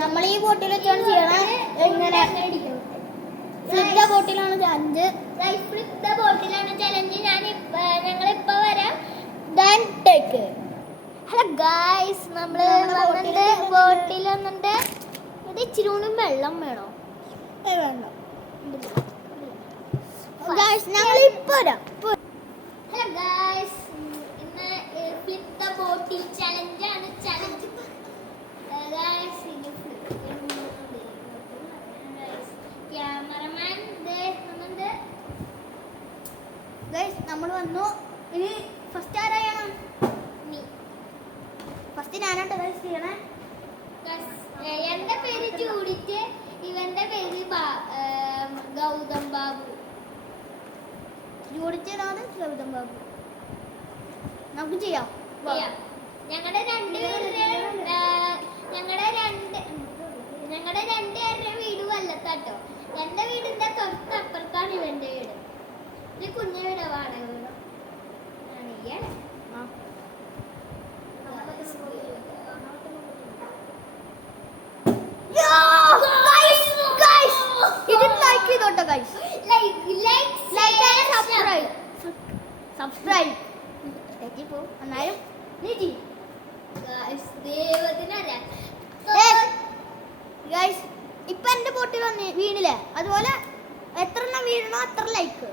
നമ്മൾ ഈ ബോട്ടിൽ വെച്ചാണ് ചെയ്യണം. എങ്ങനെ ഫ്ലിപ്പ് ദ ബോട്ടിലാണ് ചലഞ്ച്. ഫ്ലിപ്പ് ദ ബോട്ടിലാണ് ചലഞ്ച്. ഞങ്ങളിപ്പോ വരാം. ഹലോ ഗായ്സ്, നമ്മള് വന്നിട്ട് ബോട്ടിൽ വന്നിട്ട് ഇത് ഇച്ചിരി കൂടി വെള്ളം വേണോ? വേണ്ട ഗായ്സ്, ഞങ്ങൾ ഇപ്പൊ വരാം. ഹലോ ഗായ്സ്, ഇന്ന് ഫ്ലിപ്പ് ദ ബോട്ടിൽ ചലഞ്ച് ആണ്. ചലഞ്ച് ഗായ്സ്, ക്യാമറമാൻ ഗായ്സ് നമ്മൾ വന്നു. ഇനി ഫസ്റ്റ് ആരായാണ്? ഫസ്റ്റ് ഞാനായിട്ട് ഗായ്സ് ചെയ്യണേ. എന്റെ പേര് ജൂഡിറ്റ്, ഇവന്റെ പേര് ഗൗതം ബാബു. ജൂഡിറ്റാണ് ഗൗതം ബാബു. നമുക്ക് ചെയ്യാം. ഞങ്ങളുടെ രണ്ടുപേരുടെ വീട് വല്ലത്താട്ടോ. എന്റെ വീടിന്റെ തൊട്ടപ്പുറത്താണ് ഇവന്റെ വീട്. ഇത് കുഞ്ഞ വീട്, വാടക വീട്. സബ്സ്ക്രൈബ് ഇപ്പൊ എന്റെ ബോട്ടിൽ വീണില്ലേ, അതുപോലെ എത്ര എണ്ണം വീഴണോ അത്ര ലൈക്ക്,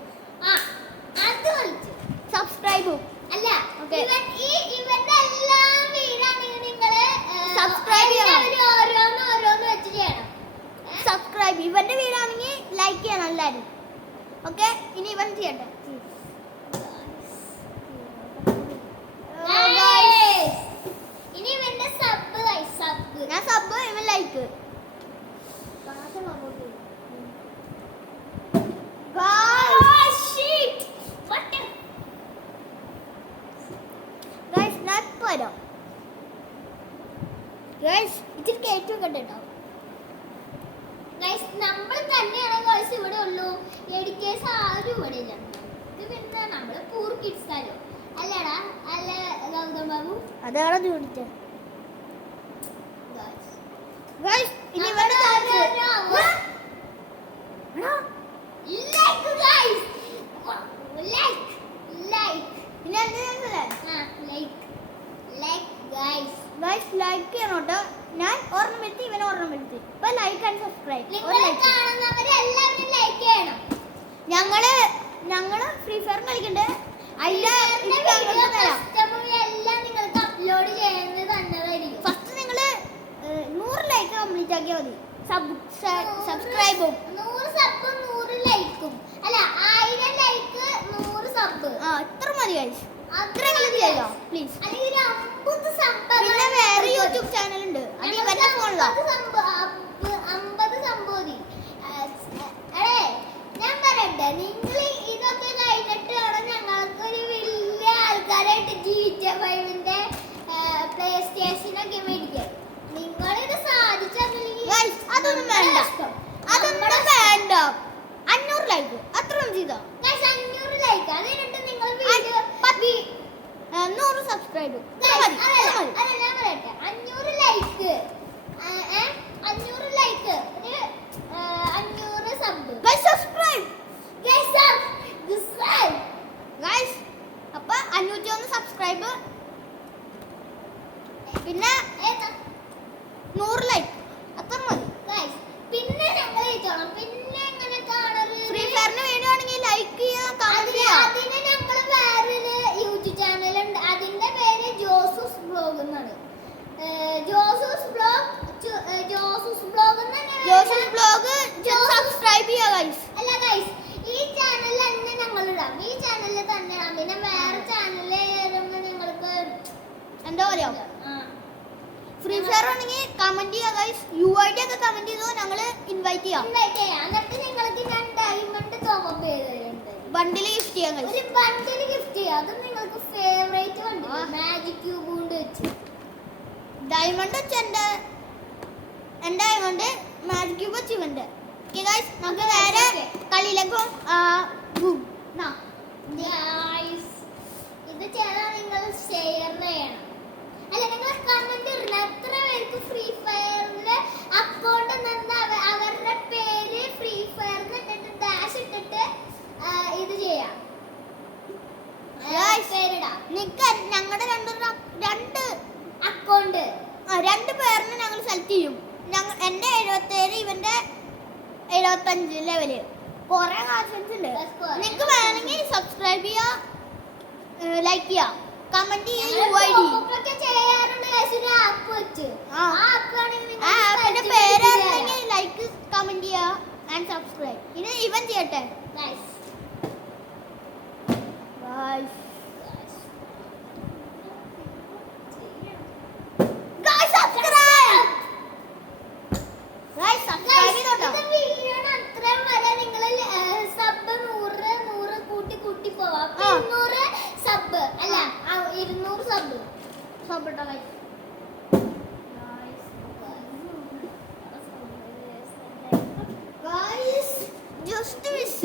സബ്സ്ക്രൈബും. അല്ല, ഇവന്റെ എല്ലാം വീടാണെങ്കിൽ നിങ്ങള് സബ്സ്ക്രൈബ് ചെയ്യണം. ഓരോന്ന് വെച്ച് ചെയ്യണം. സബ്സ്ക്രൈബ്. ഇവന്റെ വീടാണെങ്കിൽ ലൈക്ക് ചെയ്യണം എല്ലാരും. ഓക്കെ, ഇനി ഇവൻ ചെയ്യട്ടെ. ഇനി ഇവന്റെ സബ്. ഞാൻ സബ്, ഇവൻ ലൈക്ക്. ഇച്ചിരി കയറ്റി വെക്കട്ടെ കേട്ടോ. നമ്മൾ തന്നെയാണ് ഗൈസ് ഇവിടെ ഉള്ളൂ. എഡിക്കേഴ്സ് ആരും ഇവിടെ ഇല്ല. ഇത് പിന്നെ നമ്മള് പൂർ കിഡ്സ് ആലോ അല്ലടാ. അല്ല ഗൗതം ബാബു, അതാണ് ജൂഡിറ്റ്. ഇനി ലൈക്ക് ചെയ്യണം കേട്ടോ. ഞാൻ ഒരെണ്ണം വരുത്തി, ഇവനെ ഒരെണ്ണം വരുത്തി. ഇപ്പൊ ലൈക്ക് ആൻഡ് സബ്സ്ക്രൈബ്. ഞങ്ങള് ഫ്രീ ഫയർ കളിക്കണ്ടേ. ഫസ്റ്റ് നിങ്ങള് 100 ലൈക്ക് കംപ്ലീറ്റ് ആക്കിയാൽ മതി. സബ്സ്ക്രൈബും 100 സബും 100 ലൈക്കും. അല്ല, 1000 ലൈക്ക് 100 സബ്. ഇത്ര മതി ഗൈസ്. അത്രയെങ്കിലും ചെയ്യോ പ്ലീസ്. അല്ലെങ്കിൽ 50 സബ്. പിന്നെ വേറെ യൂട്യൂബ് ചാനൽ ഉണ്ട്, അത് ഇവന്റെ ഫോണിലാണ്. 50 സമ്പോതി. ഞാൻ പറയട്ടെ, നിങ്ങൾ ഇതൊക്കെ കഴിഞ്ഞിട്ട് വേണം ഞങ്ങൾക്ക് ഒരു വലിയ ആൾക്കാരായിട്ട് GTA 5ന്റെ പ്ലേ സ്റ്റേഷനൊക്കെ മേടിക്കാൻ. നിങ്ങളിത് സാധിച്ചില്ലെങ്കിൽ അതൊന്നും വേണ്ട. അതൊന്നും വേണ്ട. 500 ലൈക്ക് അത്രയും ചെയ്തോ. 500 ലൈക്ക്. അത് കഴിഞ്ഞിട്ട് നിങ്ങൾ 100 സബ്സ്ക്രൈബ്. ഞാൻ പറയട്ടെ, 500 like, 500 like, 500 sub. Subscribe guys. അപ്പൊ 501 സബ്സ്ക്രൈബ്, പിന്നെ 100 ലൈക്ക്. അത്ര മതി ഗൈസ്. പിന്നെ ഞങ്ങൾ ചോദിച്ചോളാം. പിന്നെ എങ്ങനെ കാണരുത്. ഫ്രീ ഫയറിന് വേണ്ടിയാണെങ്കിൽ ലൈക്ക് ചെയ്യാം, കമന്റ് ചെയ്യാം. അതിന് ഞങ്ങൾ വേറൊരു യൂട്യൂബ് ചാനൽ ഉണ്ട്. അതിന്റെ പേര് ജോസൂസ് ബ്ലോഗ് എന്നാണ്. ജോസൂസ് ബ്ലോഗ് സബ്സ്ക്രൈബ് ചെയ്യുക ഗൈസ്. അല്ല ഗൈസ്, ഈ ചാനലിൽ തന്നെ ഞങ്ങൾ ഇടാം. ഈ ചാനലിൽ തന്നെ ഇടാം. പിന്നെ വേറെ ചാനലിൽ നിങ്ങൾക്ക് എന്താ പറയാ, ഫ്രീ ഫയർ ആണെങ്കിൽ കമന്റ് ചെയ്യുക ഗൈസ്. UID ഒക്കെ കമന്റ് ചെയ്തോ, ഞങ്ങള് ഇൻവൈറ്റ് ചെയ്യാം. എന്നിട്ട് നിങ്ങൾക്ക് ഞാൻ ഡയമണ്ട് ടോപ്പ് ചെയ്തിട്ടുണ്ട്. ബണ്ടിൽ ഗിഫ്റ്റ് ചെയ്യാം ഗൈസ്. ഒരു ബണ്ടിൽ ഗിഫ്റ്റ് ചെയ്യാം. അത് നിങ്ങൾക്ക് ഫേവറേറ്റ് ബണ്ടിൽ മാജിക് ക്യൂബ് കൊണ്ട് വെച്ച്. ഡയമണ്ട് വെച്ച് എന്റെ ഡയമണ്ട് മാജിക് ക്യൂബ് വെച്ച് ഇവന്റെ. നമുക്ക് വേറെ കളിയിലേക്കും ബൂം നാ Guys, ഇത് ചെയ്താൽ നിങ്ങൾ ഷെയർ ചെയ്യണം. അല്ല നിങ്ങൾ കമന്റ് ഇടണം. എത്ര പേർക്ക് ഫ്രീ ഫയറിന്റെ അക്കൗണ്ട് നിന്ന് അവരുടെ പേര് ഫ്രീ ഫയറിന് ഇട്ടിട്ട് ഡാഷ് ഇട്ടിട്ട് ഇത് ചെയ്യാം. Guys, പേരിടാം. നിക്ക് ഞങ്ങളുടെ രണ്ട് അക്കൗണ്ട് രണ്ട് പേരിനെ ഞങ്ങൾ സെലക്ട് ചെയ്യും. എന്റെ 77 ഇവന്റെ 75 ലെവല്. കൊറേ കാശൻസ് ഉണ്ട്. നിങ്ങക്ക് വേണമെങ്കിൽ സബ്സ്ക്രൈബ് ചെയ്യാ, ലൈക്ക് ചെയ്യാ, കമന്റ് ചെയ്യാ. UID ചെയ്യാറുണ്ട് ഒരു ആപ്പ് വെച്ച്. ആ ആപ്പ് ആണെങ്കിൽ ആ ആപ്പിന്റെ പേരാണെങ്കിൽ ലൈക്ക് കമന്റ് ചെയ്യാ ആൻഡ് സബ്സ്ക്രൈബ്. ഇനി ഇവൻ ചെയ്യട്ടെ. ഗൈസ് സബ്സ്ക്രൈബ് ചെയ്തോട്ടോ. കൂട്ടി പോവാം. 200 സബ് അല്ല 200 സബ് സബ് ഇട്ടോ guys. Guys, just miss.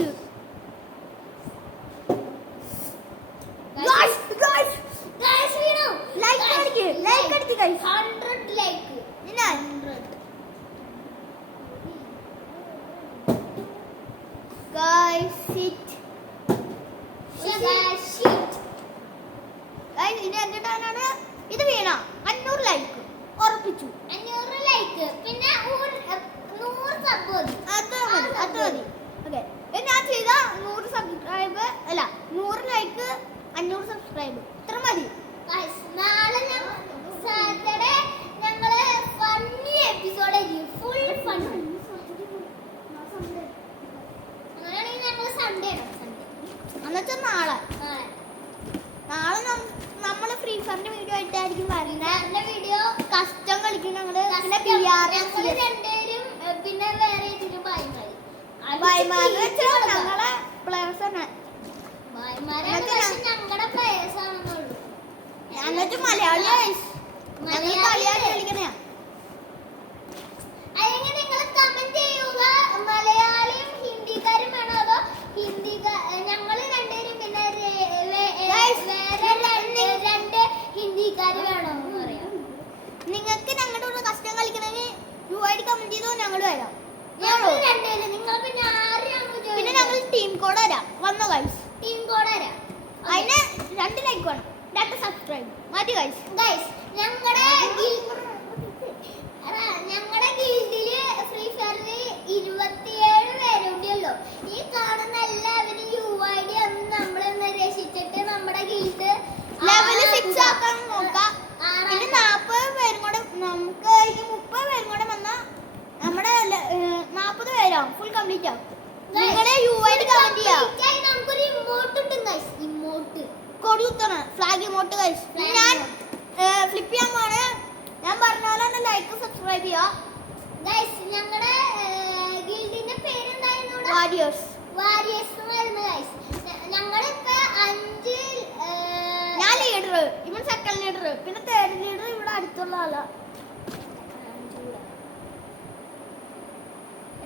Guys, like അടിക്ക് guys. 100 ലൈക്ക് ഇല്ല 100. Guys, sit. Guys, ഇനി എന്റെ ടൈമാണ്. ഇത് വീണ 500 ലൈക്ക് ഉറപ്പിച്ചു. 500 ലൈക്ക് പിന്നെ 100 സബ് മതി. അത് മതി. ഓക്കെ, ഞാൻ ചെയ്ത 100 സബ്സ്ക്രൈബ് അല്ല 100 ലൈക്ക് 500 സബ്സ്ക്രൈബ് ഇത്ര മതി. Guys, നാളെ സാറ്റർഡേ ഞങ്ങള് ഫണ്ണി എപ്പിസോഡ് ആയിരിക്കും. Full fun. അങ്ങനെയാണെങ്കിൽ ഞങ്ങള് സൺഡേ ആണ്. എന്നുവെച്ചാൽ നാളെ നമ്മള് ഫ്രീ ഫയറിന്റെ വീഡിയോ ആയിട്ടായിരിക്കും വരുന്നത്. വീഡിയോ കസ്റ്റം കളിക്കും ഞങ്ങള്. പിന്നെ ഞങ്ങള് രണ്ടുപേരും പിന്നെ വേറെ ഇതിന് ബായ്മാര് ഞങ്ങളെ പ്ലേയേഴ്സ് തന്നെ. ബായ്മാരാണ് പക്ഷെ ഞങ്ങളുടെ പ്ലേയേഴ്സ് ആണെന്നുള്ളൂ. എന്നിട്ട് മലയാളി കളിക്കണേ. അല്ലെങ്കിൽ നിങ്ങൾ കമന്റ് ചെയ്യുക മലയാളിയും ഹിന്ദിക്കാരും വേണോ അതോ ഞങ്ങൾ രണ്ടുപേരും പിന്നെ വേറെ രണ്ട് ഹിന്ദിക്കാര് വേണോ എന്ന് പറയാം. നിങ്ങൾക്ക് ഞങ്ങളുടെ കൂടെ കഷ്ടം കളിക്കണമെങ്കിൽ UID കമന്റ് ചെയ്തോ ഞങ്ങൾ വരാം. ഞങ്ങൾ രണ്ടുപേരും നിങ്ങൾ പിന്നെ ആരെയാണ് പിന്നെ ഞങ്ങൾ ടീം കോഡ് വരാം. വന്നോ ഗൈസ്? ടീം കോഡ് വരാം. അതിന് 2 ലൈക്ക് വേണം, 2 സബ്സ്ക്രൈബ് മതി ഗൈസ്. ഞങ്ങളുടെ ഗിൽഡില് ഫ്രീ ഫയറിൽ 27 പേരുണ്ടല്ലോ. ഈ കാണുന്ന എല്ലാവരും UID അന്ന് നമ്മളൊന്ന് രക്ഷിച്ചിട്ട് നമ്മുടെ ഗിൽഡ് ലെവൽ 6 ആക്കാൻ നോക്കാം. ഇനി 40 പേരും കൂടെ നമുക്ക് 30 പേരും കൂടെ വന്നാൽ നമ്മുടെ 40 പേരാവും, ഫുൾ കംപ്ലീറ്റ് ആവും. നിങ്ങളുടെ UID കമന്റ് ചെയ്യാം. നമുക്കൊരു ഇമോട്ട് കിട്ടും ഗൈസ്. ഇമോട്ട് കോഡ് കുത്തണം, ഫ്ലാഗ് ഇമോട്ട് ഗൈസ്. ഞാൻ ഫ്ലിപ്പ് ചെയ്യാൻ പോണ്. ഞാൻ പറഞ്ഞ പോലെ തന്നെ ലൈക്ക് സബ്സ്ക്രൈബ് ചെയ്യാ ഗൈസ്. ഞങ്ങളുടെ ഗിൽഡിന്റെ പേരെന്തായിരുന്നു? Warriors warriors guys. ഞങ്ങളിപ്പോ 5 ഞാൻ ലീഡർ, ഇവൻ സെക്കൻഡ് ലീഡർ, പിന്നെ തേർഡ് ലീഡർ ഇവിടെ അടുത്തുള്ള ആളാ.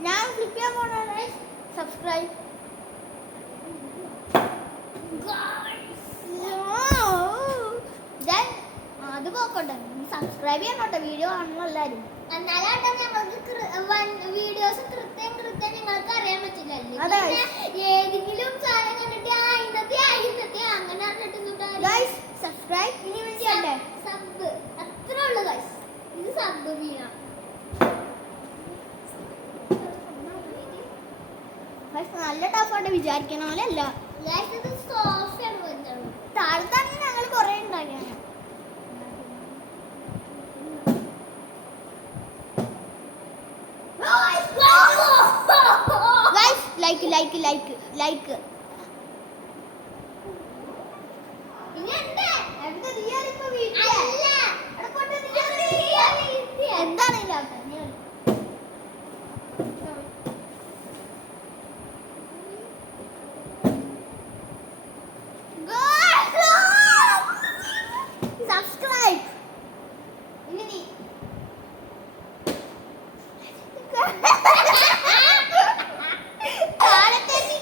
ഞാൻ ഫ്ലിപ്പ് ചെയ്യാൻ പോണ സബ്സ്ക്രൈബ്. അത് പോക്കോട്ടെ, സബ്സ്ക്രൈബ് ചെയ്യണോട്ടെ, വീഡിയോ കാണണം എല്ലാരും. എന്നാലാട്ടോ ഞങ്ങൾക്ക് വീഡിയോസ് കൃത്യം നിങ്ങൾക്ക് അറിയാൻ പറ്റില്ലല്ലേ. അതെ. ഏതെങ്കിലും സാധനം കണ്ടിട്ട് ഇന്നത്തെ അങ്ങനെ ഗൈസ് സബ്സ്ക്രൈബ് ഇനി ചെയ്യണ്ടേ? സബ് അത്രേ ഉള്ളു ഗൈസ്. ഇത് സബ് വീണ നല്ല ടഫായിട്ട് വിചാരിക്കണ പോലെ അല്ല. ഗൈസ് ഇത് സോഫ്റ്റാണ് വരുന്നത്. താഴത്താണെങ്കിൽ ഞങ്ങൾ കുറെ ഉണ്ടാക്കിയാണ്. ലൈക്ക് ലൈക്ക് ലൈക്ക് ലൈക്ക് എന്താണ് സബ്സ്ക്രൈബ്. ഇനി നീ കാലത്തേക്ക്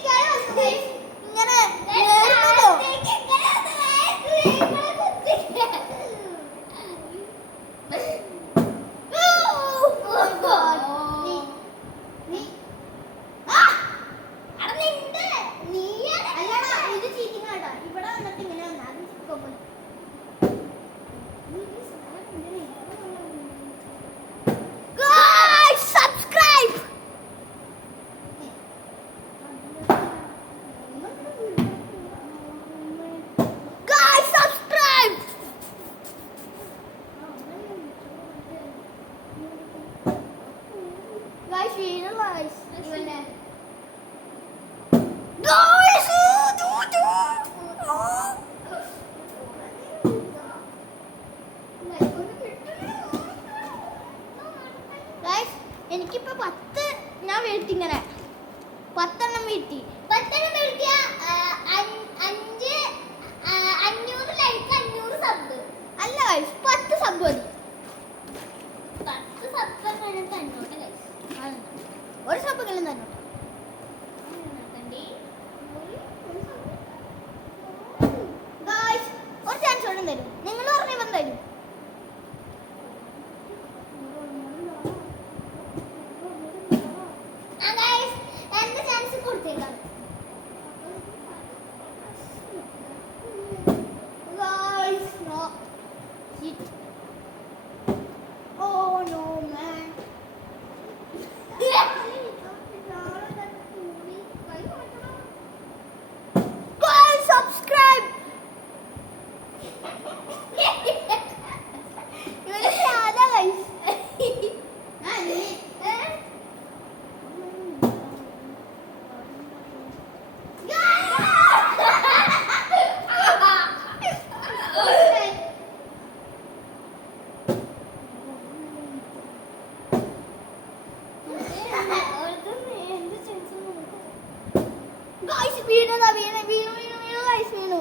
വീണു വീണു വീണു വീണു വീണു ഗൈസ് വീണു.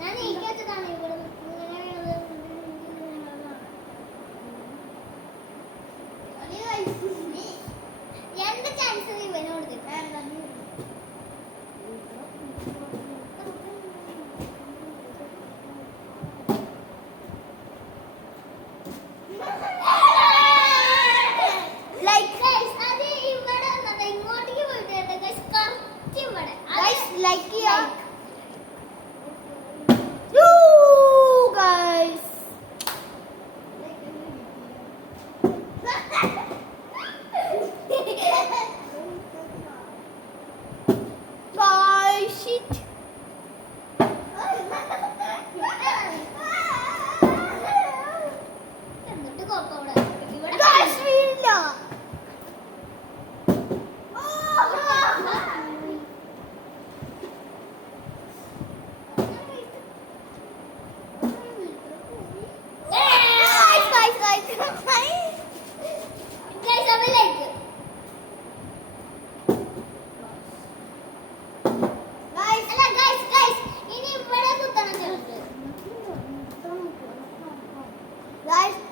ഞാൻ നീക്കി വെച്ചതാണ് ഇവിടെ ഇങ്ങനെ വീണത്. രണ്ട് ചാൻസ് ഇവന് കൊടുത്തിട്ട് ലൈക്ക് അത് ഇവിടെ വന്നത് ഇങ്ങോട്ടേക്ക് പോയിട്ട് കറക്റ്റ് ഇവിടെ ഗൈസ് ലൈക്ക് ചെയ്യാ ഗൈസ്. Guys, shit. എന്നിട്ട് കുഴപ്പം ഇവിടെ Guys, വീണില്ല. Guys, അവൻ like. അല്ല, guys, ഇനി ഇവിടെ കുത്തണം ചെറുത്.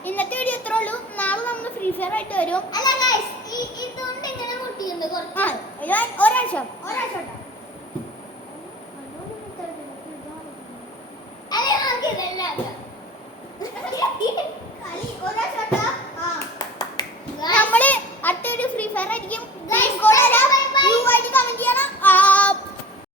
ഇന്നത്തെ വീഡിയോ ഇത്രേ ഉള്ളൂ. നാളെ നമ്മൾ ഫ്രീ ഫയർ ആയിട്ട് വരും. അല്ല guys, ഇതുകൊണ്ട് ഇങ്ങനെ മുട്ടിയുണ്ട് കുറച്ച്. ഒരാഴ്ച